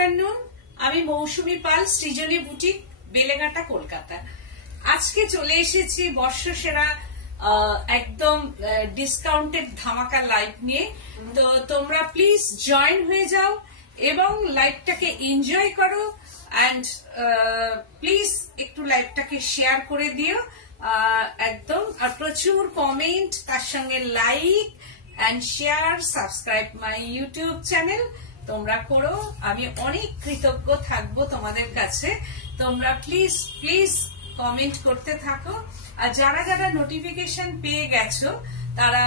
Afternoon, আমি মৌসুমী পাল, সৃজনী boutique, Beleghata, Kolkata. আজকে চলে এসেছি বর্ষসেরা একদম ডিসকাউন্টেড ধামাকা লাইভ নিয়ে। তো তোমরা প্লিজ জয়েন হয়ে যাও এবং লাইভটাকে এনজয় করো অ্যান্ড প্লিজ একটু লাইভটাকে শেয়ার করে দিও একদম। আর প্রচুর কমেন্ট, তার সঙ্গে like and share, subscribe my YouTube channel তোমরা করো। আমি অনেক কৃতজ্ঞ থাকবো তোমাদের কাছে। তোমরা প্লিজ প্লিজ কমেন্ট করতে থাকো। আর যারা যারা নোটিফিকেশন পেয়ে গেছো তারা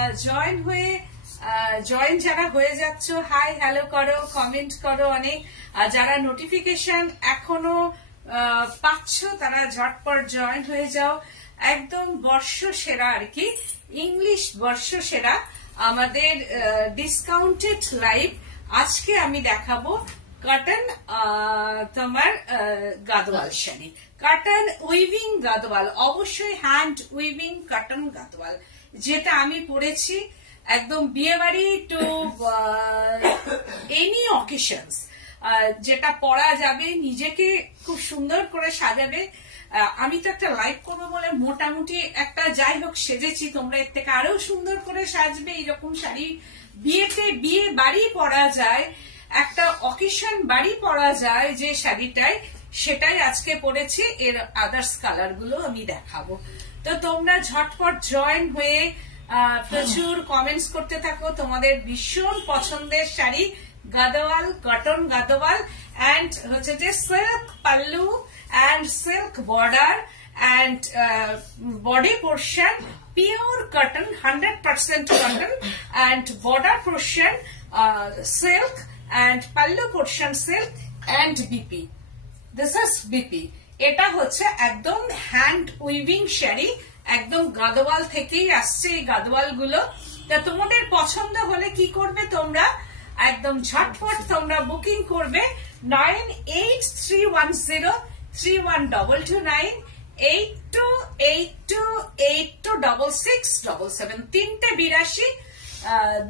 জয়েন যারা হয়ে যাচ্ছ, হাই হ্যালো করো, কমেন্ট করো অনেক। আর যারা নোটিফিকেশন এখনো পাচ্ছ তারা ঝটপট জয়েন হয়ে যাও। একদম বর্ষ সেরা আর কি, ইংলিশ বর্ষ সেরা আমাদের ডিসকাউন্টেড লাইভ। আজকে আমি দেখাবো কটন তোমার গাদওয়াল শাড়ি, কটন উইভিং গাদওয়াল, অবশ্যই হ্যান্ড উইভিং কটন গাদওয়াল, যেটা আমি পরেছি একদম বিয়ে বাড়ি টু এনি অকেশনস, যেটা পরা যাবে, নিজেকে খুব সুন্দর করে সাজাবে। আমি তো একটা লাইভ করবো বলে মোটামুটি একটা যাই হোক সেজেছি, তোমরা এর থেকে আরো সুন্দর করে সাজবে। এইরকম শাড়ি বিয়ে বাড়ি পরা যায়, একটা অকেশন বাড়ি পরা যায় যে শাড়িটাই, সেটাই আজকে পরেছি। এর আদার্স কালার গুলো আমি দেখাবো। তো তোমরা ঝটপট জয়েন হয়ে প্রচুর কমেন্টস করতে থাকো। তোমাদের ভীষণ পছন্দের শাড়ি গাদওয়াল, কটন গাদওয়াল, অ্যান্ড হচ্ছে যে silk pallu and silk border and body portion pure cotton, 100% cotton, and border portion silk and pallu portion silk and BP. This is BP. এটা হচ্ছে একদম হ্যান্ড উইভিং শাড়ি, একদম গাদওয়াল থেকেই আসছে এই গাদওয়াল গুলো। তা তোমাদের পছন্দ হলে কি করবে, তোমরা একদম ঝটপট তোমরা বুকিং করবে 9831031229 8282826677 382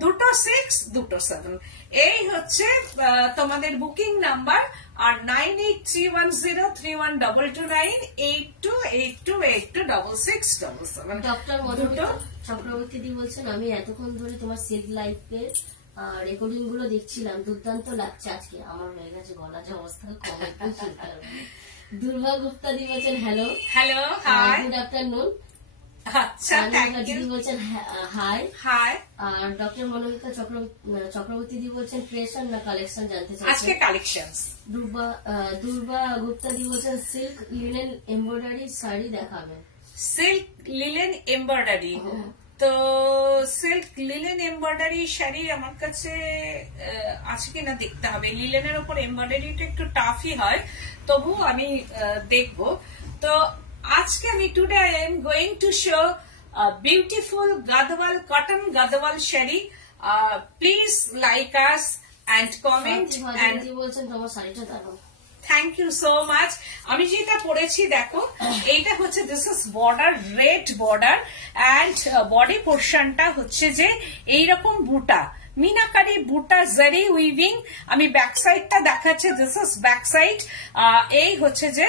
26267 এই হচ্ছে তোমাদের বুকিং নাম্বার। আর 9831031229 8282826677। ডক্টর চক্রবর্তী দি বলছেন, আমি এতক্ষণ ধরে তোমার সিল্ক লাইফের রেকর্ডিং গুলো দেখছিলাম, দুর্দান্ত লাগছে। আজকে আমার হয়ে গেছে গলা যে অবস্থা, দুর্বা গুপ্তা দি বলছেন hello hello, hi, good afternoon. আচ্ছা, দিদি বলছেন হাই হাই। আর ডক্টর মনোমিতা চক্রবর্তী দি বলছেন ক্রিয়েশন না কালেকশন জানতে চাই। আজকে কালেকশনস। দুর্বা গুপ্তা দি বলছেন সিল্ক লিনেন এমব্রয়ডারি শাড়ি দেখাবেন। সিল্ক লিনেন এমব্রয়ডারি, তো সিল্ক লিনেন এমব্রয়ডারি শাড়ি আমার কাছে আছে কিনা দেখতে হবে। লিলেনের উপর এমব্রয়ডারিটা একটু টাফই হয়, তবু আমি দেখবো। তো আজকে আমি today I am going to show beautiful Gadwal cotton Gadwal sari. Please like us and comment and বলছেন তোমার শাড়িটা দেখো। Thank you so much. আমি যেটা পরেছি দেখো, এইটা হচ্ছে this is border, red border, and body পোর্শনটা হচ্ছে যে এইরকম বুটা, মিনাকারি বুটা জারি উইভিং। আমি ব্যাক সাইডটা দেখাচ্ছি, দিস ইজ ব্যাক সাইড। এই হচ্ছে যে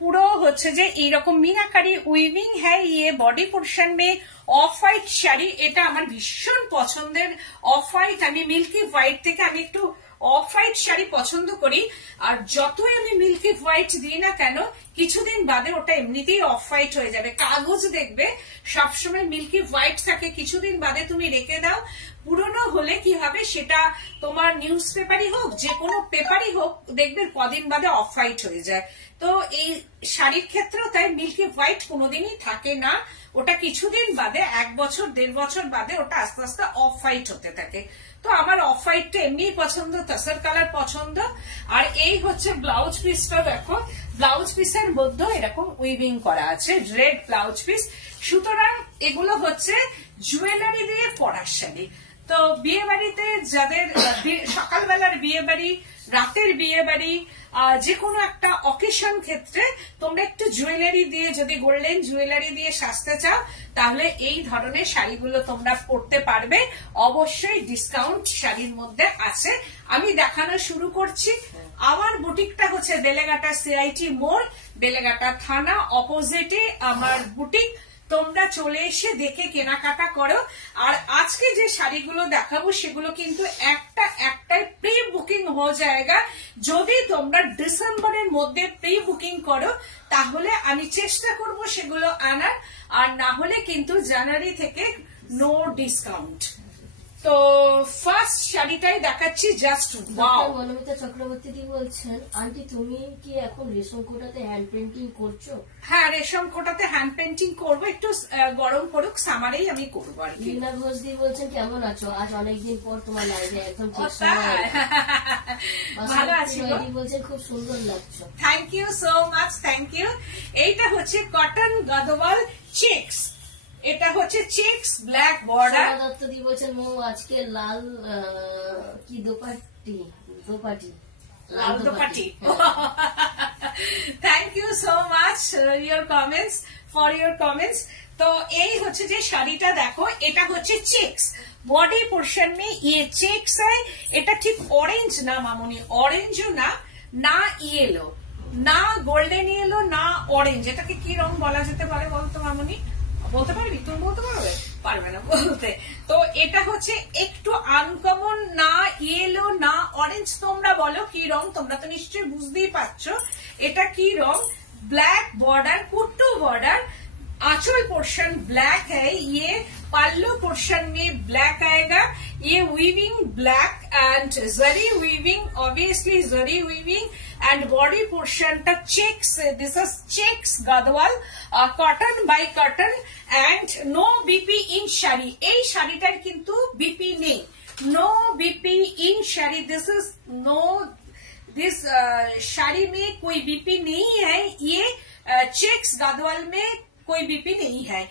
পুরো হচ্ছে যে এইরকম মিনাকারি উইভিং হ্যাঁ। ইয়ে বডি পোর্শন মে অফ হোয়াইট শাড়ি, এটা আমার ভীষণ পছন্দের অফ হোয়াইট। আমি মিল্কি হোয়াইট থেকে আমি একটু অফ হোয়াইট শাড়ি পছন্দ করি। আর যতই আমি মিল্কি হোয়াইট দিই না কেন, কিছুদিন বাদে ওটা এমনিতেই অফ হোয়াইট হয়ে যাবে। কাগজ দেখবে সবসময় মিল্কি হোয়াইট থাকে, কিছুদিন বাদে তুমি রেখে দাও, পুরনো হলে কি হবে, সেটা তোমার নিউজ পেপারই হোক, যে কোনো পেপারই হোক, দেখবে কদিন বাদে অফ হোয়াইট হয়ে যায়। তো এই শাড়ির ক্ষেত্রেও তাই মিল্কি হোয়াইট কোনোদিনই থাকে না, ওটা কিছুদিন বাদে, 1 বছর 1.5 বছর বাদে ওটা আস্তে আস্তে অফ হোয়াইট হতে থাকে। তো আমার অফ হোয়াইটটা এমনি পছন্দ, তসর কালার পছন্দ। আর এই হচ্ছে ব্লাউজ পিসটা দেখো, ব্লাউজ পিসের মধ্যে এরকম উইভিং করা আছে, রেড ব্লাউজ পিস। সুতরাং এগুলো হচ্ছে জুয়েলারি দিয়ে পরার শাড়ি। তো বিয়ে বাড়িতে যাদের সকালবেলার বিয়ে বাড়ি, রাতের বিয়ে বাড়ি, যে কোনো একটা অকেশন ক্ষেত্রে তোমরা একটু জুয়েলারি দিয়ে, যদি গোল্ডেন জুয়েলারি দিয়ে সাজতে চাও তাহলে এই ধরনের শাড়িগুলো তোমরা পরতে পারবে। অবশ্যই ডিসকাউন্ট শাড়ির মধ্যে আছে। আমি দেখানো শুরু করছি। আমার বুটিকটা হচ্ছে বেলেঘাটা সিআইটি মোড়, বেলেঘাটা থানা অপোজিটে আমার বুটিক। তোমরা চলে এসে দেখে কেনাকাটা করো। আর আজকে যে শাড়িগুলো দেখাবো সেগুলো কিন্তু একটাই প্রি বুকিং হয়ে যায়গা। যদি তোমরা ডিসেম্বরের মধ্যে প্রি বুকিং করো তাহলে আমি চেষ্টা করব সেগুলো আনার, আর না হলে কিন্তু জানুয়ারি থেকে নো ডিসকাউন্ট। তো ফার্স্ট শাড়িটাই দেখাচ্ছি, জাস্ট ওয়াও। বনমিতা চক্রবর্তী দি বলছেন, আন্টি তুমি কি এখন রেশম কোটাতে হ্যান্ড পেন্টিং করছো? হ্যাঁ, রেশম কোটাতে হ্যান্ড পেন্টিং করবো, একটু গরম পড়ুক, সামারেই আমি করবো আর কি। লীনা ঘোষ দি বলছেন, কেমন আছো? আজ অনেকদিন পর তোমার লাইভে একদম ঠিক ভালো আছি। বলছেন খুব সুন্দর লাগছো। Thank you so much, thank you. এইটা হচ্ছে কটন গদওয়াল চেক্স, এটা হচ্ছে checks black border. Dutta di বলছেন, মৌ আজকে লাল কি দোপাটি লাল দোপাটি। Thank you so much for your comments. তো এই হচ্ছে যে শাড়িটা দেখো, এটা হচ্ছে চেক্স बॉडी पोर्शन में ये चेक्स है। এটা ঠিক অরেঞ্জ না মামুনি, অরেঞ্জও না, না ইয়েলো, না গোল্ডেন ইয়েলো, না অরেঞ্জ। এটাকে কি রং বলা যেতে পারে বলতো মামুনি? বলতে পারবি? তুমি বলতে পারবে? পারবে না বলতে। তো এটা হচ্ছে একটু আনকমন, না ইয়েলো না অরেঞ্জ। তোমরা বলো কি রং? তোমরা তো নিশ্চয়ই বুঝতেই পারছো এটা কি রং। ब्लैक बॉर्डर, कुट्टू बॉर्डर, आंचल पोर्शन ब्लैक है, ये पल्लू पोर्शन में ब्लैक आएगा। ये weaving black and zari weaving, obviously zari weaving and body portion टा checks. This is checks Gadwal cotton by cotton and no BP in sari. এই শাড়িটার কিন্তু বিপি নেই, no BP in sari. This is no, this sari में कोई बीपी नहीं है। ये चेक्स गदवाल में कोई बीपी नहीं है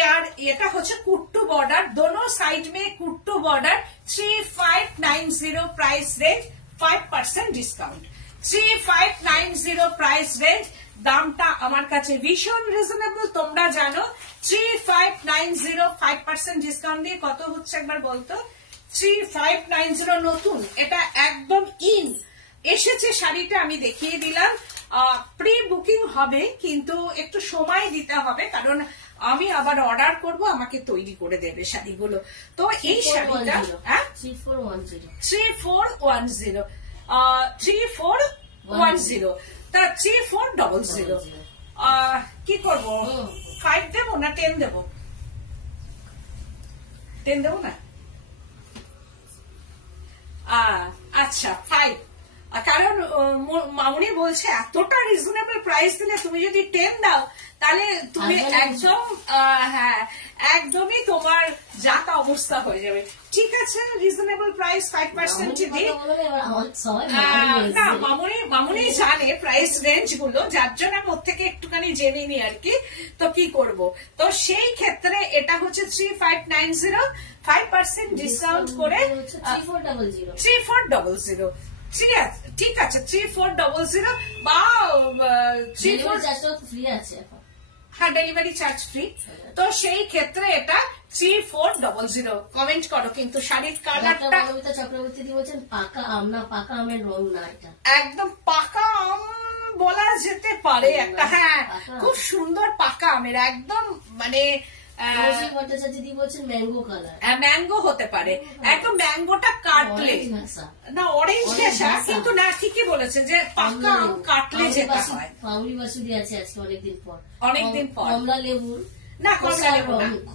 यार। এটা হচ্ছে কুট্টু বর্ডার, दोनों साइड में kuttu border. 3590 price range, 5% discount. 3590 price range. দামটা আমার কাছে ভীষণ রিজনেবল, তোমরা জানো। 3590 5% ডিসকাউন্ট দিয়ে কত হচ্ছে একবার বলতো? 3590 নতুন, এটা একদম ইন এসেছে শাড়িটা, আমি দেখিয়ে দিলাম। প্রি বুকিং হবে কিন্তু একটু সময় দিতে হবে, কারণ আমি আবার অর্ডার করব, আমাকে তৈরি করে দেবে শাড়িগুলো। তো এই শাড়িটা 3410 তা 3400। কি করব? 5 দেবো না 10 দেবো? 10 দেবো না? আচ্ছা 5, কারণ মামুনি বলছে এতটা রিজনেবল প্রাইস দিলে তুমি যদি 10 দাও তাহলে তুমি একদম, হ্যাঁ একদমই তোমার যাতা অবস্থা হয়ে যাবে। ঠিক আছে, রিজনেবল প্রাইস 5% দিই না। মামুনি জানে প্রাইস রেঞ্জ গুলো, যার জন্য প্রত্যেকে একটুখানি জেনে নি আর কি। তো কি করব? তো সেই ক্ষেত্রে এটা হচ্ছে 3590, 5% ডিসকাউন্ট করে 3400। ঠিক আছে 3400 বা 34 হ্যাঁ, ডেলিভারি চার্জ ফ্রি। তো সেই ক্ষেত্রে এটা 3400। কমেন্ট করো কিন্তু শাড়ির কালারটা। বনমিতা চক্রবর্তী দি বলছেন, পাকা আম না, পাকা আমের রং না, এটা একদম পাকা আম বলা যেতে পারে একটা। হ্যাঁ, খুব সুন্দর পাকা আমের, একদম মানে ভট্টাচার্য দি বলছেন ম্যাঙ্গো কালার। ম্যাঙ্গো হতে পারে, একদম ম্যাঙ্গোটা কাটলে না, অরেঞ্জ ঘেঁষা কিন্তু না, ঠিকই বলেছেন যে পাকা আম কাটলে যেটা হয়। পাউলি বাসুদি আছে আজকে অনেকদিন পর। কমলা লেবু না, কমলা লেবু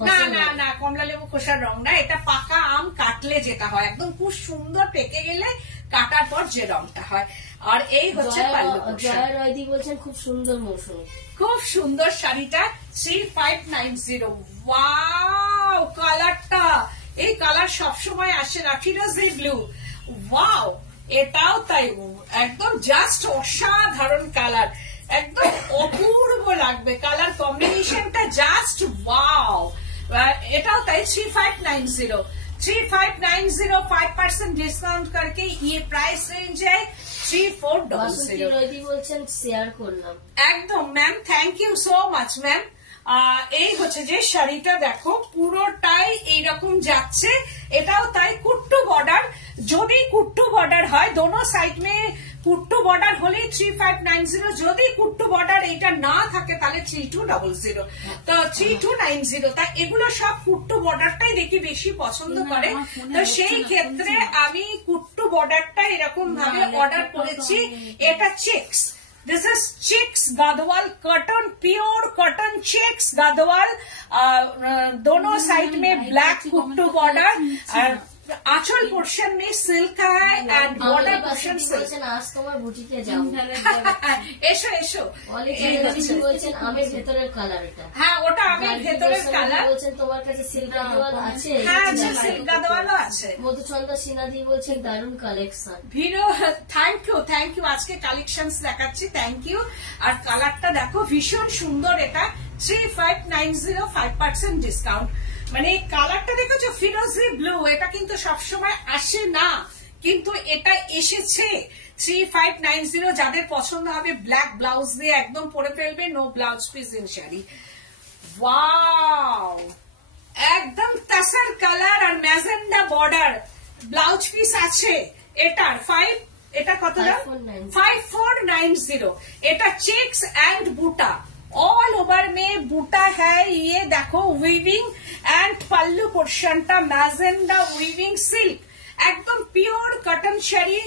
না, না না কমলা লেবু খোসার রং না, এটা পাকা আম কাটলে যেটা হয়, একদম খুব সুন্দর পেকে গেলে কাটার পর যে রংটা হয়। আর এই হচ্ছে জয়া রয়দি বলছেন, খুব সুন্দর মৌসুমী, খুব সুন্দর শাড়িটা 3590। ওয়াও কালারটা, এই কালার সবসময় আসে না, ফিরোজি ব্লু। ওয়াও, এটাও তাই, একদম জাস্ট অসাধারণ কালার, একদম অপূর্ব লাগবে কালার কম্বিনেশনটা, জাস্ট ওয়াও। এটাও তাই 3590। 3590 5% डिस्काउंट करके ये प्राइस रेंज है 3400 রোদি বলছেন শেয়ার করলাম একদম ma'am thank you so much ma'am এই হচ্ছে যে শাড়িটা দেখো পুরোটাই এইরকম যাচ্ছে এটাও তাই কুট্টু বর্ডার যদি কুট্টু বর্ডার হয় দোনো সাইড মে কুট্টু বর্ডার হলে 3590 যদি কুট্টু বর্ডার এটা না থাকে তাহলে 3200 তো 3290 তা এগুলো সব কুট্টু বর্ডারটাই দেখি বেশি পছন্দ করে তো সেই ক্ষেত্রে আমি কুট্টু বর্ডারটা এরকম ভাবে অর্ডার করেছি এটা checks This is checks Gadwal cotton, pure cotton checks Gadwal. दोनों साइड में ब्लैक कुट्टू बॉर्डर और आंचल पोर्शन में सिल्क है एंड बॉर्डर पोर्शन सिल्क আজ তোমার বুটিতে যাও এসো এসো বলছেন আমের ভেতরের কালার এটা হ্যাঁ ওটা আমের ভেতরের কালার বলছেন তোমার কাছে সিল্ক গাদওয়াল আছে হ্যাঁ আছে সিল্ক গাদওয়ালও আছে মধুচন্দ্র সিনহা বলছেন দারুণ কালেকশন ভিডিও থ্যাংক ইউ আজকে কালেকশনস দেখাচ্ছি থ্যাংক ইউ আর কালারটা দেখো ভীষণ সুন্দর এটা 3590 5% ডিসকাউন্ট মানে কালারটা দেখেছো ফিরোজি ব্লু এটা কিন্তু সবসময় আসে না কিন্তু এটা এসেছে 3590 যাদের পছন্দ হবে ব্ল্যাক ব্লাউজ দিয়ে একদম পরে ফেলবে no blouse piece in sari wow একদম তাসার কালার আর ম্যাজেন্ডা বর্ডার ব্লাউজ পিস আছে এটার 5 এটা কত দাম 5490 এটা checks and buta all over में बूटा है ये देखो वीविंग एंड पल्लू पोर्शनটা ম্যাজেন্ডা উইভিং সিল্ক একদম পিওর কটন শাড়ি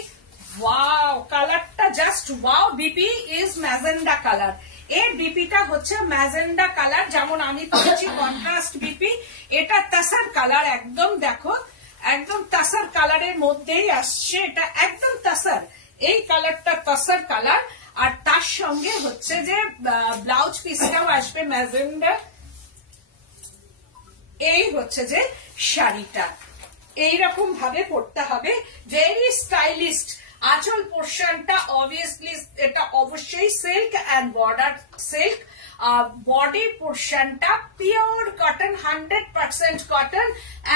ওয়াও কালারটা just wow BP is magenta colour এই বিপিটা হচ্ছে ম্যাজেন্ডা কালার যেমন আমি পরেছি কন্ট্রাস্ট বিপি এটা তাসার কালার একদম দেখো একদম তাসার কালারের মধ্যেই আসছে এটা একদম তাসার এই কালারটা তাসার কালার আর তার সঙ্গে হচ্ছে যে ব্লাউজ পিসটাও আসবে ম্যাজেন্ডা এই হচ্ছে যে শাড়িটা এইরকম ভাবে পড়তে হবে ভেরি স্টাইলিস্ট আঁচল পোর্শনটা অবভিয়াসলি এটা অবশ্যই silk and border silk body পোর্শনটা পিওর কটন 100% কটন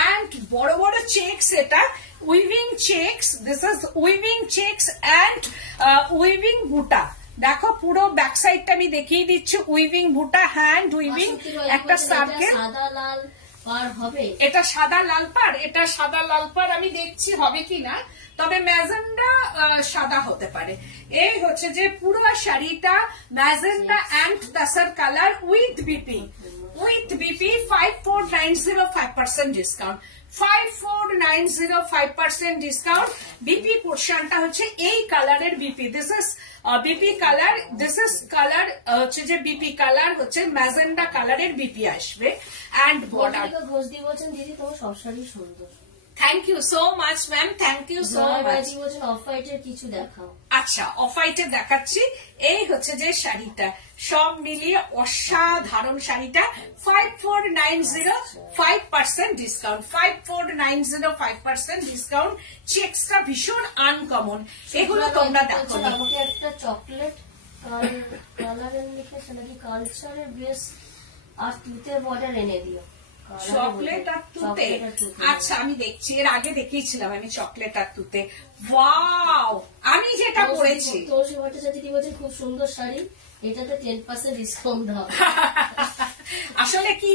এন্ড বড় বড় চেকস এটা weaving checks this is weaving checks and weaving বুটা দেখো পুরো ব্যাক সাইডটা আমি দেখিয়ে দিচ্ছি উইভিং বুটা হ্যান্ড উইভিং একটা সার্কেল সাদা লাল পার হবে এটা সাদা লাল পার এটা সাদা লাল পার আমি দেখছি হবে কিনা তবে ম্যাজেন্ডা সাদা হতে পারে এই হচ্ছে যে পুরো শাড়িটা magenta and tussar colour with BP 5490 5% discount 5490 5% discount BP পোর্শনটা হচ্ছে এই কালারের BP this is BP colour this is colour হচ্ছে যে বিপি কালার হচ্ছে ম্যাজেন্ডা কালারের বিপি আসবে এন্ড বর্ডার ঘোষ দিয়ে বলছেন দিদি তোমার সব শাড়ি সুন্দর thank you so much ma'am thank you so much বলছেন অফ হোয়াইটের কিছু দেখাও আচ্ছা অফ হোয়াইটে দেখাচ্ছি এই হচ্ছে যে শাড়িটা সব মিলিয়ে অসাধারণ শাড়িটা 5490 5% ডিসকাউন্ট 5490 5% ডিসকাউন্ট চেকসটা ভীষণ আনকমন এগুলো তোমরা দেখো আমাকে একটা চকলেট কালারের লিখেছে নাকি কালচারের ড্রেস আর তুতের বর্ডার এনে দিও চকলেট আর তুতে আচ্ছা আমি দেখছি এর আগে দেখিয়েছিলাম আমি চকলেট আর তুতে ওয়াও আমি যেটা পরেছি তুলসী ভট্টাচার্য বলছেন খুব সুন্দর শাড়ি এটাতে 10% ডিসকাউন্ট দাও আসলে কি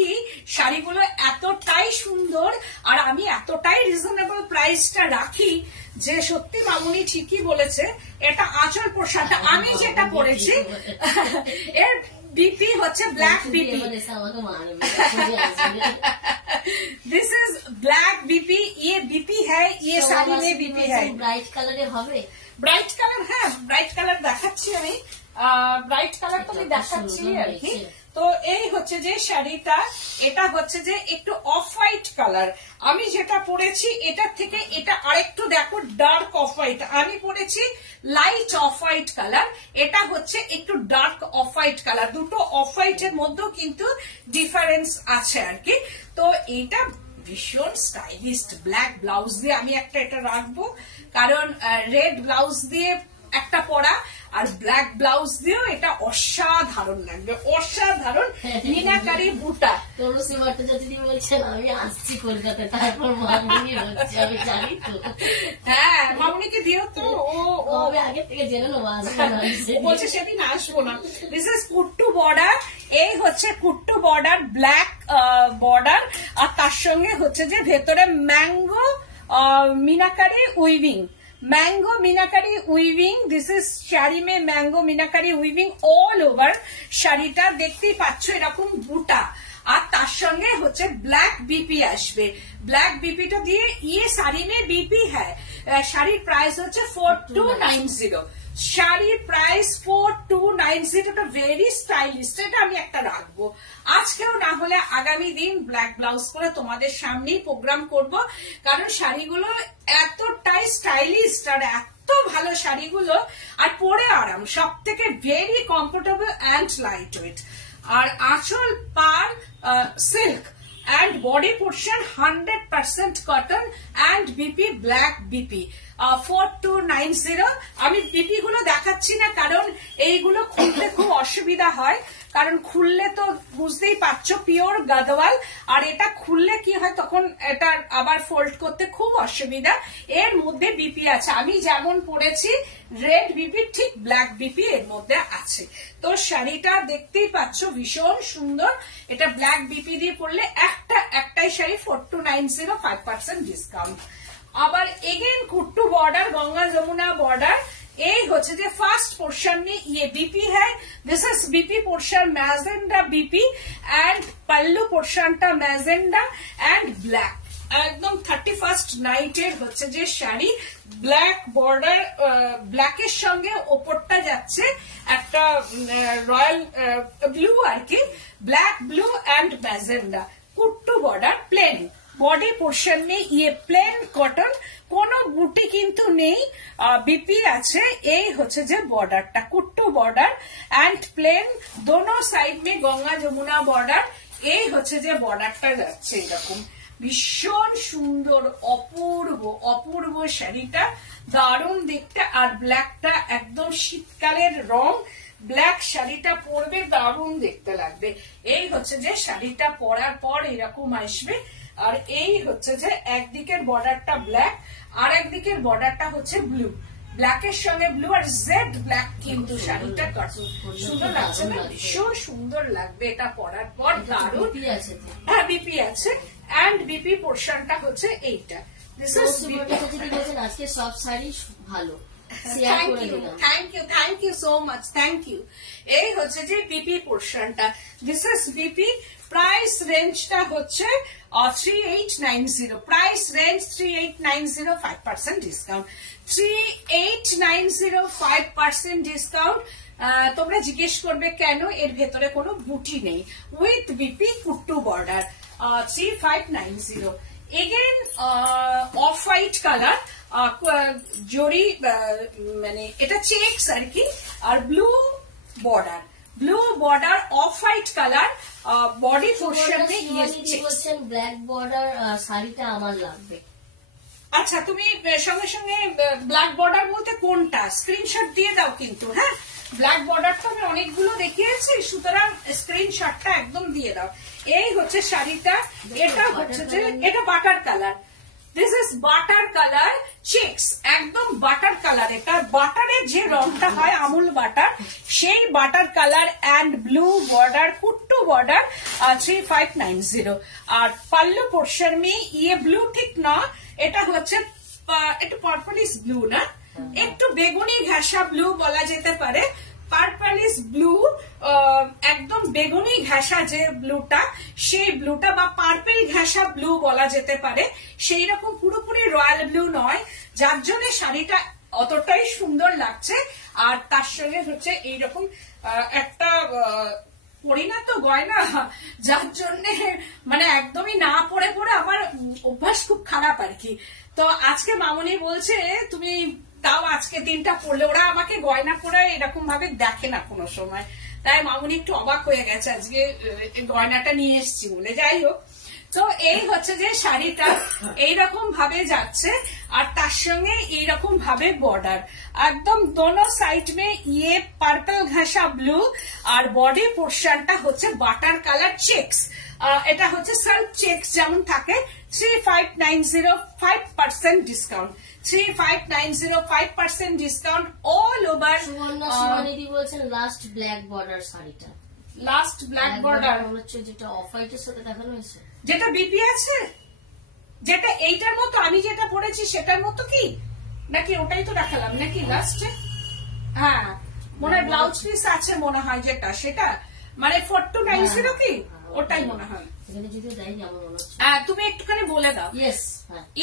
শাড়িগুলো এতটাই সুন্দর আর আমি এতটাই রিজনেবল প্রাইসটা রাখি যে সত্যি মামুনি ঠিকই বলেছে এটা আঁচল পোশাকটা আমি যেটা পরেছি এর बीपी হচ্ছে black BP this is black BP ये बीपी है ये साड़ी में बीपी है ব্রাইট কালারে হবে ব্রাইট কালার হ্যাঁ ব্রাইট কালার দেখাচ্ছি আমি ব্রাইট কালার তো আমি দেখাচ্ছি আর কি তো এই হচ্ছে যে শাড়িটা এটা হচ্ছে যে একটু অফ হোয়াইট কালার আমি যেটা পরেছি এটার থেকে এটা আরেকটু দেখো ডার্ক অফ হোয়াইট আমি পরেছি লাইট অফ হোয়াইট কালার এটা হচ্ছে একটু ডার্ক অফ হোয়াইট কালার দুটো অফ হোয়াইটের মধ্যেও কিন্তু ডিফারেন্স আছে আর কি তো এইটা ভীষণ স্টাইলিস্ট ব্ল্যাক ব্লাউজ দিয়ে আমি একটা এটা রাখবো কারণ রেড ব্লাউজ দিয়ে একটা পরা আর ব্ল্যাক ব্লাউজ দিয়েও এটা অসাধারণ লাগবে, অসাধারণ মিনাকারি বুটা। তনুশ্রী ভট্টাচার্য বলছেন আমি আসছি কলকাতা, তারপর মামনি হচ্ছে, আমি জানি তো। হ্যাঁ মামনিকে দিও তো, ও আমি আগে থেকে জেনে নেবো আসবো না, বলছে সেদিন আসবো না। দিস ইজ কুট্টু বর্ডার, এই হচ্ছে কুট্টু বর্ডার, ব্ল্যাক বর্ডার, আর তার সঙ্গে হচ্ছে যে ভেতরে mango meenakari weaving, mango meenakari weaving. This is sari May mango meenakari weaving all over. শাড়িটা দেখতেই পাচ্ছ এরকম বুটা, আর তার সঙ্গে হচ্ছে ব্ল্যাক বিপি আসবে। ব্ল্যাক বিপিটা দিয়ে ইয়ে শাড়ি মে বিপি হ্যাঁ। শাড়ির প্রাইস হচ্ছে 4290, শাড়ির প্রাইস 4290, ভেরি স্টাইলিশ। এটা আমি একটা রাখবো আজকেও, না হলে আগামী দিন ব্ল্যাক ব্লাউজ করে তোমাদের সামনেই প্রোগ্রাম করব, কারণ শাড়িগুলো এতটাই স্টাইলিশ আর এত ভালো শাড়িগুলো, আর পরে আরাম, সব থেকে very comfortable and light weight. আর আঁচল পার silk and body portion 100% cotton and BP black BP 4290। আমি বিপি গুলো দেখাচ্ছি না কারণ এইগুলো খুলতে খুব অসুবিধা হয়, কারণ খুললে তো বুঝতেই পারছো পিওর গাদওয়াল, আর এটা খুললে কি হয় তখন এটা আবার ফোল্ড করতে খুব অসুবিধা। এর মধ্যে বিপি আছে, আমি যেমন পরেছি রেড বিপি ঠিক ব্ল্যাক বিপি এর মধ্যে আছে। তো শাড়িটা দেখতেই পাচ্ছ ভীষণ সুন্দর, এটা ব্ল্যাক বিপি দিয়ে পরলে একটাই শাড়ি 4290, 5% ডিসকাউন্ট। আবার again kuttu border, Ganga Jamuna border, এই হচ্ছে যে ফার্স্ট পোর্শন में ये बीपी है, this is BP portion magenta BP and pallu पोर्शनটা मैजेंडा एंड ब्लैक, একদম 31st নাইটের হচ্ছে যে শাড়ি, ব্ল্যাক বর্ডার, ব্ল্যাকের সঙ্গে ওপরটা যাচ্ছে একটা রয়্যাল ব্লু আর কি, black blue and magenta, kuttu border, plain body portion में ये প্লেন কটন, কোন বুটি কিন্তু নেই, বিপি আছে। এই হচ্ছে যে বর্ডারটা কুট্টু বর্ডার এন্ড প্লেন, দোনো সাইড में गंगा जमुना बॉर्डर। এই হচ্ছে যে বর্ডারটা যাচ্ছে এরকম, ভীষণ সুন্দর, অপূর্ব অপূর্ব শাড়িটা, দারুণ দেখতে। আর ব্ল্যাকটা একদম শীতকালের রং, ব্ল্যাক শাড়িটা পরবে দারুণ দেখতে লাগবে। এই হচ্ছে যে শাড়িটা পরার পর এরকম আসবে, আর এই হচ্ছে যে একদিকের বর্ডারটা ব্ল্যাক আর একদিকের বর্ডারটা হচ্ছে ব্লু, ব্ল্যাকের সঙ্গে ব্লু আর জেড ব্ল্যাক, কিন্তু শাড়িটা সুন্দর লাগছে না, ভীষণ সুন্দর লাগবে এটা পরার পর, দারুণ। হ্যাঁ বিপি আছে এন্ড বিপি পোর্শনটা হচ্ছে এইটা। দিস ইজ আজকে সব শাড়ি ভালো, thank you so much, thank you. এই হচ্ছে যে বিপি পোর্শনটা, দিস ইজ বিপি। প্রাইস রেঞ্জটা হচ্ছে 3890, প্রাইস রেঞ্জ 3890, 5% ডিসকাউন্ট, 3890, 5% ডিসকাউন্ট। তোমরা জিজ্ঞেস করবে কেন এর ভেতরে কোনো বুটি নেই, with BP kuttu border, 3590। Again off white colour, zari মানে এটা চেকস আর কি, আর blue border, blue border off white colour, body portion বলছেন ব্ল্যাক বর্ডার শাড়িটা আমার লাগবে। আচ্ছা তুমি সঙ্গে সঙ্গে ব্ল্যাক বর্ডার বলতে কোনটা স্ক্রিনশট দিয়ে দাও কিন্তু, হ্যাঁ ব্ল্যাক বর্ডার তো আমি অনেকগুলো দেখিয়েছি, সুতরাং স্ক্রিনশটটা একদম দিয়ে দাও। এই হচ্ছে শাড়িটা, এটা হচ্ছে যে এটা butter colour, this is butter colour checks, একদম বাটার কালার। এটা বাটারের যে রংটা হয় আমুল বাটার, সেই butter colour and blue border, kuttu border, 3590। আর পাল্লু পোর্শন में ये ব্লু ঠিক না, এটা হচ্ছে একটু পার্পলিশ ব্লু না, একটু বেগুনি ঘাসা ব্লু বলা যেতে পারে, পার্পলিশ ব্লু, একদম বেগুনি ঘাসা যে ব্লুটা, সেই ব্লুটা বা পার্পল ঘাসা ব্লু বলা যেতে পারে, সেই রকম পুরোপুরি রয়্যাল ব্লু নয়, যার জন্য শাড়িটা অতটাই সুন্দর লাগছে। আর তার সঙ্গে হচ্ছে এইরকম একটা পরি না তো গয়না, যার জন্য মানে একদমই না পরে পরে আমার অভ্যাস খুব খারাপ আর কি। তো আজকে মামনি বলছে তুমি তাও আজকে দিনটা পড়লে, ওরা আমাকে গয়না পরে এরকম ভাবে দেখে না কোনো সময়, তাই মামনি একটু অবাক হয়ে গেছে আজকে গয়নাটা নিয়ে এসছি বলে। যাই হোক, তো এই হচ্ছে যে শাড়িটা এইরকম ভাবে যাচ্ছে আর তার সঙ্গে এইরকম ভাবে বর্ডার একদম দোনো সাইড মে ইয়ে পার্পল ঘাসা ব্লু আর বডি পোর্শনটা হচ্ছে বাটার কালার চেক্স। এটা হচ্ছে সেলফ চেক্স যেমন থাকে। 3590 5% discount, 3590 5% discount all over. Suborna শিবানীদি বলছেন লাস্ট ব্ল্যাক বর্ডার শাড়িটা, লাস্ট ব্ল্যাক বর্ডার মনে হচ্ছে যেটা অফ হোয়াইটের সাথে দেখানো হয়েছে, যেটা বিপি আছে, যেটা এইটার মতো আমি যেটা পরেছি সেটার মতো কি নাকি ওটাই তো দেখালাম নাকি লাস্টে? হ্যাঁ মনে হয় ব্লাউজ পিস আছে মনে হয় যেটা, সেটা মানে 4290 কি ওটাই মনে হয়। এখানে যদি দেয়নি আমার মনে হচ্ছে। তুমি একটুখানি বলে দাও। ইয়েস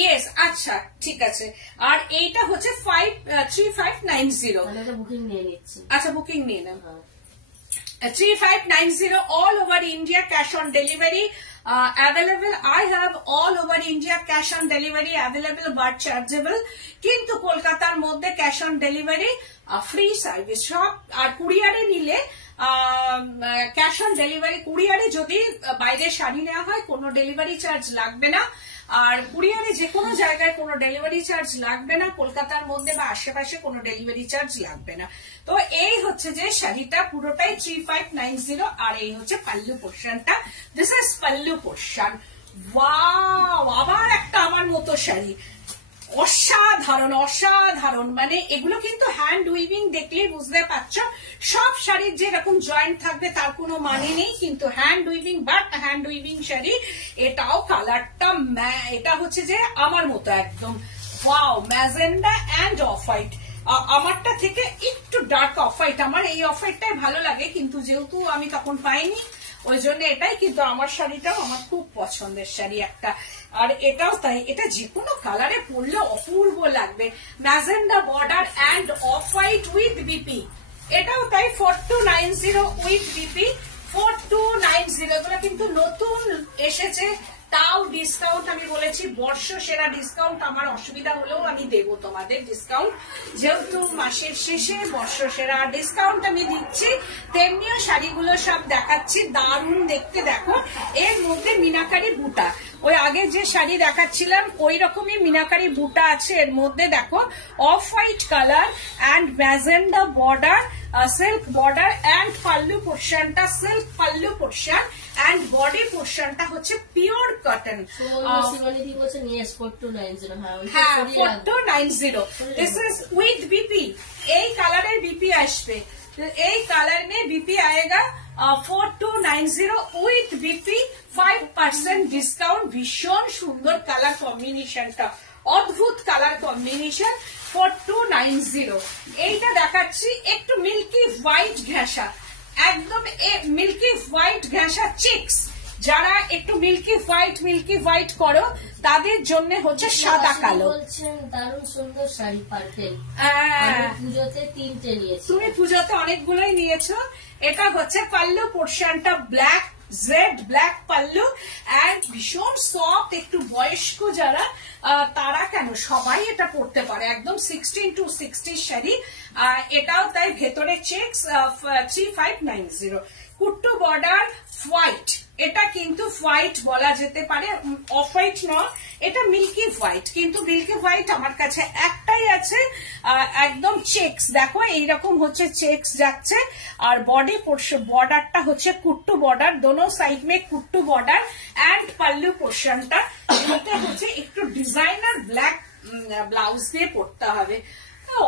ইয়েস, আচ্ছা ঠিক আছে। আর এইটা হচ্ছে 3590। তাহলে এটা বুকিং নিয়ে নিচ্ছি। আচ্ছা বুকিং নিয়ে নাও। 3590 all over India, cash on delivery available. I have all over India cash on delivery available but chargeable, কিন্তু কলকাতার মধ্যে cash on delivery free service সব। আর কুরিয়ারে নিলে ক্যাশ অন ডেলিভারি, কুরিয়ারে যদি বাইরে শাড়ি নেওয়া হয় কোনো ডেলিভারি চার্জ লাগবে না, আর কুরিয়ারে যে কোনো জায়গায় কোনো ডেলিভারি চার্জ লাগবে না, কলকাতার মধ্যে বা আশেপাশে কোনো ডেলিভারি চার্জ লাগবে না। তো এই হচ্ছে যে শাড়িটা পুরোটাই 3590 আর এই হচ্ছে পাল্লু পোর্শনটা। This is pallu portion. Wow, আবার একটা আমার মতো শাড়ি, অসাধারণ অসাধারণ। মানে এগুলো কিন্তু হ্যান্ড উইভিং, দেখলেই বুঝতে পারছো সব শাড়ির যে এরকম জয়েন্ট থাকবে তার কোনো মানে নেই, কিন্তু hand weaving, but hand weaving sari. এটাও কালারটা এটা হচ্ছে যে আমার মতো একদম wow, magenta and off white. আমারটা থেকে একটু ডার্ক অফ হোয়াইট, আমার এই অফ হোয়াইটটাই ভালো লাগে, কিন্তু যেহেতু আমি তখন পাইনি ওই জন্য এটাই। কিন্তু আমার শাড়িটাও আমার খুব পছন্দের শাড়ি একটা, আর এটাও তাই। এটা যে কোনো কালারে পরলে অপূর্ব লাগবে। Magenta border and off white with BP, এটাও তাই 4290 উইথ বিপি 4290। এগুলো কিন্তু নতুন এসেছে, তাও ডিসকাউন্ট আমি বলেছি বর্ষ সেরা ডিসকাউন্ট। আমার অসুবিধা হলেও আমি দেবো তোমাদের ডিসকাউন্ট, যেহেতু মাসের শেষে বর্ষ সেরা ডিসকাউন্ট আমি দিচ্ছি। তেমনিও শাড়িগুলো সব দেখাচ্ছি, দারুণ দেখতে। দেখো এর মধ্যে মিনাকারি বুটা, ওই আগে যে শাড়ি দেখাচ্ছিলাম ওই রকমই মিনাকারি বুটা আছে এর মধ্যে। দেখো off white colour and magenta border, silk border and pallu পোর্শনটা silk pallu portion and body পোর্শনটা হচ্ছে পিওর কটন। হ্যাঁ 4290। দিস ইজ উইথ বিপি, এই কালারের বিপি আসবে, এই কালার মে বিপি আয়েগা 4290 উইথ বিপি 5% ডিসকাউন্ট। ভীষণ সুন্দর কালার কম্বিনেশনটা, অদ্ভুত কালার কম্বিনেশন 4290। এইটা দেখাচ্ছি একটু মিল্কি হোয়াইট ঘেঁষা, একদম মিল্কি হোয়াইট ঘেঁষা চিক্স। যারা একটু মিল্কি হোয়াইট করো তাদের জন্য হচ্ছে সাদা কালো। দারুণ সুন্দর শাড়ি, পার্পেল। পুজোতে 3টে নিয়েছি, তুমি পুজোতে অনেকগুলোই নিয়েছো। এটা হচ্ছে পাল্লু পোর্শনটা black, jet black pallu and ভীষণ সফট। একটু বয়স্ক যারা তারা কেন সবাই এটা পরতে পারে, একদম 16 to 60 শাড়ি। এটাও তাই ভেতরে চেক্স 3590। কুট্টু বর্ডার হোয়াইট, এটা কিন্তু হোয়াইট বলা যেতে পারে, অফ হোয়াইট নয়, এটা মিল্কি হোয়াইট। কিন্তু মিল্কি হোয়াইট আমার কাছে একটাই আছে, একদম চেক্স। দেখো এইরকম হচ্ছে চেক্স যাচ্ছে, আর বডি বর্ডারটা হচ্ছে কুট্টু বর্ডার, দোনো side May kuttu border and pallu পোর্শনটা এটা হচ্ছে একটু ডিজাইনার ব্ল্যাক ব্লাউজ দিয়ে পরতে হবে,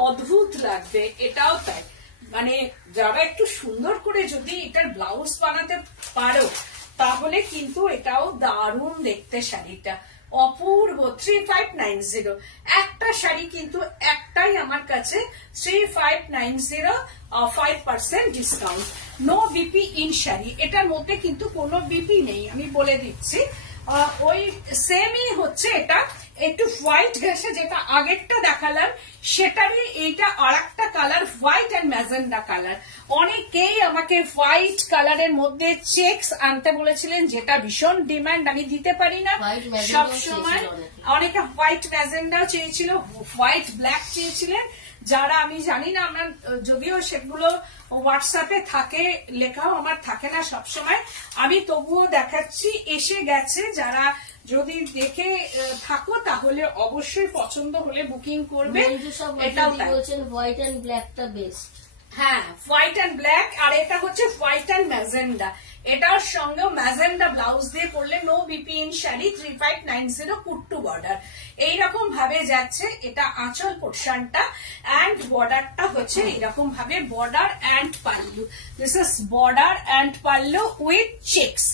অদ্ভুত লাগবে। এটাও তাই, মানে যারা একটু সুন্দর করে যদি এটার ব্লাউজ বানাতে পারো তাহলে কিন্তু এটাও দারুণ দেখতে। শাড়িটা অপূর্ব 3590। একটা শাড়ি কিন্তু একটাই আমার কাছে 3590 5% discount. No BP in sari, এটার মধ্যে কিন্তু কোনো বিপি নেই, আমি বলে দিচ্ছি। ওই সেমই হচ্ছে এটা, একটু হোয়াইট ঘেঁষে যেটা আগেরটা দেখালাম সেটারই এইটা আর একটা colour, white and magenta colour. অনেকেই আমাকে হোয়াইট কালারের মধ্যে চেক্স আনতে বলেছিলেন, যেটা ভীষণ ডিমান্ড, আমি দিতে পারি না সব সময়। অনেকে হোয়াইট ম্যাজেন্ডাও চেয়েছিল, হোয়াইট ব্ল্যাক চেয়েছিলেন, যারা আমি জানি না, আমার যদিও সেগুলো হোয়াটসঅ্যাপে থাকে, লেখাও আমার থাকে না সবসময়, আমি তবুও দেখাচ্ছি। এসে গেছে, যারা যদি দেখে থাকো তাহলে অবশ্যই পছন্দ হলে বুকিং করবে। এটাও বলছেন হোয়াইট এন্ড ব্ল্যাকটা বেস্ট। হ্যাঁ, হোয়াইট এন্ড ব্ল্যাক, আর এটা হচ্ছে হোয়াইট এন্ড ম্যাজেন্ডা। এটার সঙ্গেও ম্যাজেন্ডা ব্লাউজ দিয়ে পরলে নো বিপিএন শাড়ি 3590 কুট্টু বর্ডার এইরকম ভাবে যাচ্ছে। এটা আঁচল পোর্শনটা, এন্ড বর্ডারটা হচ্ছে এইরকম ভাবে border and pallu. This is border and pallu with checks,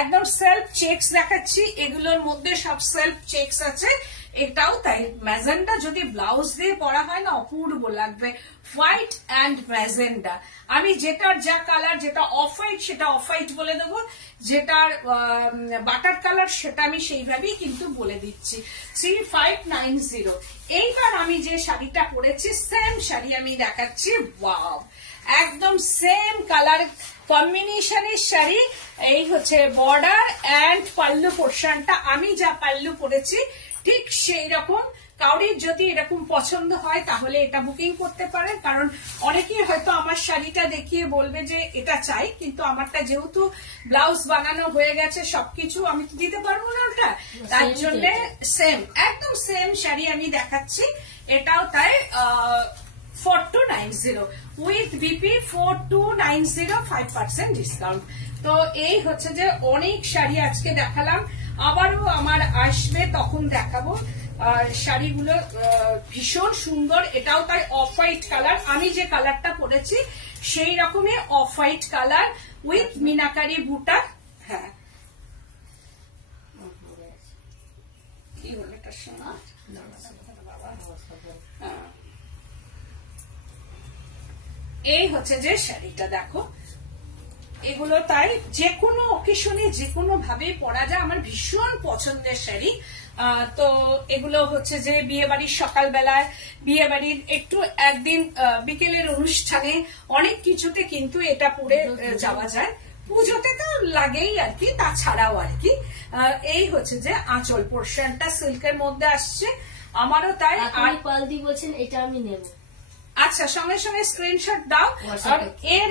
একদম সেলফ চেকস দেখাচ্ছি। এগুলোর মধ্যে সব সেলফ চেকস আছে। এটাও তাই, ম্যাজেন্ডা যদি ব্লাউজ দিয়ে পরা হয় না অপূর্ব লাগবে। হোয়াইট অ্যান্ড ম্যাজেন্ডা, আমি যেটার যা কালার, যেটা অফ হোয়াইট সেটা অফ হোয়াইট বলে দেবো, যেটার বাটার কালার সেটা আমি সেইভাবেই কিন্তু বলে দিচ্ছি। 3590। এইবার আমি যে শাড়িটা পরেছি সেম শাড়ি আমি দেখাচ্ছি। ওয়াও, একদম সেম কালার কম্বিনেশনের শাড়ি। এই হচ্ছে বর্ডার এন্ড পাল্লু পোর্শনটা। আমি যা পাল্লু পরেছি ঠিক সেই রকম। কাউরির যদি এরকম পছন্দ হয় তাহলে এটা বুকিং করতে পারেন, কারণ অনেকেই হয়তো আমার শাড়িটা দেখিয়ে বলবে যে এটা চাই, কিন্তু আমারটা যেহেতু ব্লাউজ বানানো হয়ে গেছে সবকিছু, আমি তো দিতে পারবো না ওটা, তার জন্য সেম, একদম সেম শাড়ি আমি দেখাচ্ছি। এটাও তাই 4290 উইথ বিপি 4290, 5% ডিসকাউন্ট। তো এই হচ্ছে যে অনেক শাড়ি আজকে দেখালাম, আবারও আমার আসবে তখন দেখাবো। শাড়িগুলো ভীষণ সুন্দর। এটাও তাই অফ হোয়াইট কালার, আমি যে কালারটা পরেছি সেই রকমই of white colour with meenakari বুটা। হ্যাঁ, কি হলো এটার সঙ্গে? এই হচ্ছে যে শাড়িটা দেখো, এগুলো তাই যে কোনো অকেশনে যে কোনো ভাবে পরা যায়, আমার ভীষণ পছন্দের শাড়ি। তো এগুলো হচ্ছে যে বিয়ে বাড়ির সকালবেলায়, বিয়ে বাড়ির একটু একদিন বিকেলের অনুষ্ঠানে, অনেক কিছুতে কিন্তু এটা পরে যাওয়া যায়। পুজোতে তো লাগেই আর কি, তাছাড়াও আর কি। এই হচ্ছে যে আঁচল পোর্শনটা সিল্কের মধ্যে আসছে, আমারও তাই। আর পালদি বলছেন এটা আমি নেব। আচ্ছা, সঙ্গে সঙ্গে স্ক্রিনশট দাও আর এর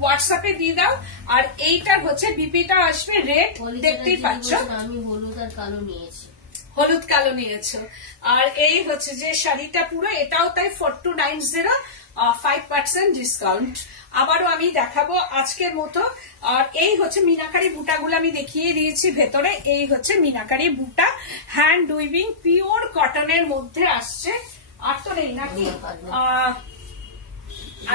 হোয়াটসঅ্যাপে দিয়ে দাও। আর এইটার হচ্ছে বিপিটা আসবে রেড, দেখতেই পাচ্ছ। আমি হলুদ আর কালো নিয়েছি। হলুদ কালো নিয়েছো। আর এই হচ্ছে যে শাড়িটা পুরো, এটাও তাই 4290, 5% ডিসকাউন্ট। আবারও আমি দেখাবো আজকের মতো। আর এই হচ্ছে মিনাকারি বুটাগুলো আমি দেখিয়ে দিয়েছি ভেতরে। এই হচ্ছে মিনাকারি বুটা, হ্যান্ড উইভিং, পিওর কটনের মধ্যে আসছে। আর তো নেই নাকি?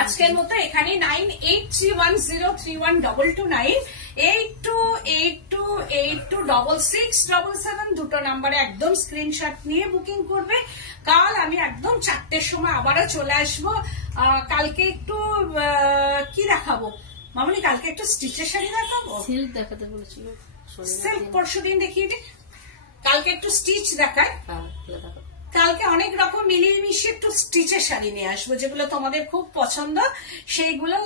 আজকের মতো এখানে 9831031229, 8282826677 দুটো নাম্বারে একদম স্ক্রিনশট নিয়ে বুকিং করবে। কাল আমি একদম 4টের সময় আবারও চলে আসবো। কালকে একটু কি দেখাবো মামনি? কালকে একটু স্টিচের শাড়ি দেখাবো। সিল্ক দেখাতে বলেছিল, সিল্ক পরশুদিন দেখিয়ে দিই, কালকে একটু স্টিচ দেখায়। কালকে অনেক রকম মিলিয়ে মিশিয়ে একটু স্টিচের শাড়ি নিয়ে আসবো, যেগুলো তোমাদের খুব পছন্দ সেইগুলো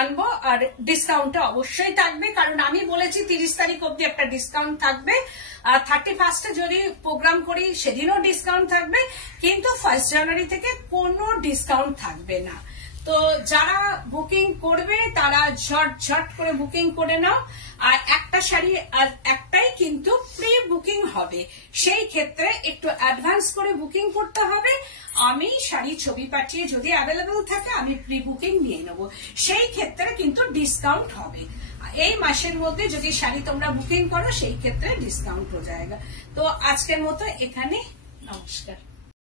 আনবো। আর ডিসকাউন্টটা অবশ্যই থাকবে, কারণ আমি বলেছি 30 তারিখ অব্দি একটা ডিসকাউন্ট থাকবে। আর 31 যদি প্রোগ্রাম করি সেদিনও ডিসকাউন্ট থাকবে, কিন্তু 1 জানুয়ারি থেকে কোনো ডিসকাউন্ট থাকবে না। তো যারা বুকিং করবে তারা ঝট করে বুকিং করে নাও। আর একটা শাড়ি আর একটাই কিন্তু প্রি বুকিং হবে, সেই ক্ষেত্রে একটু অ্যাডভান্স করে বুকিং করতে হবে। আমি শাড়ি ছবি পাঠিয়ে যদি অ্যাভেলেবল থাকে আমি প্রি বুকিং নিয়ে নেবো, সেই ক্ষেত্রে কিন্তু ডিসকাউন্ট হবে। এই মাসের মধ্যে যদি শাড়ি তোমরা বুকিং করো সেই ক্ষেত্রে ডিসকাউন্ট হয়ে যায়গা। তো আজকের মতো এখানে, নমস্কার।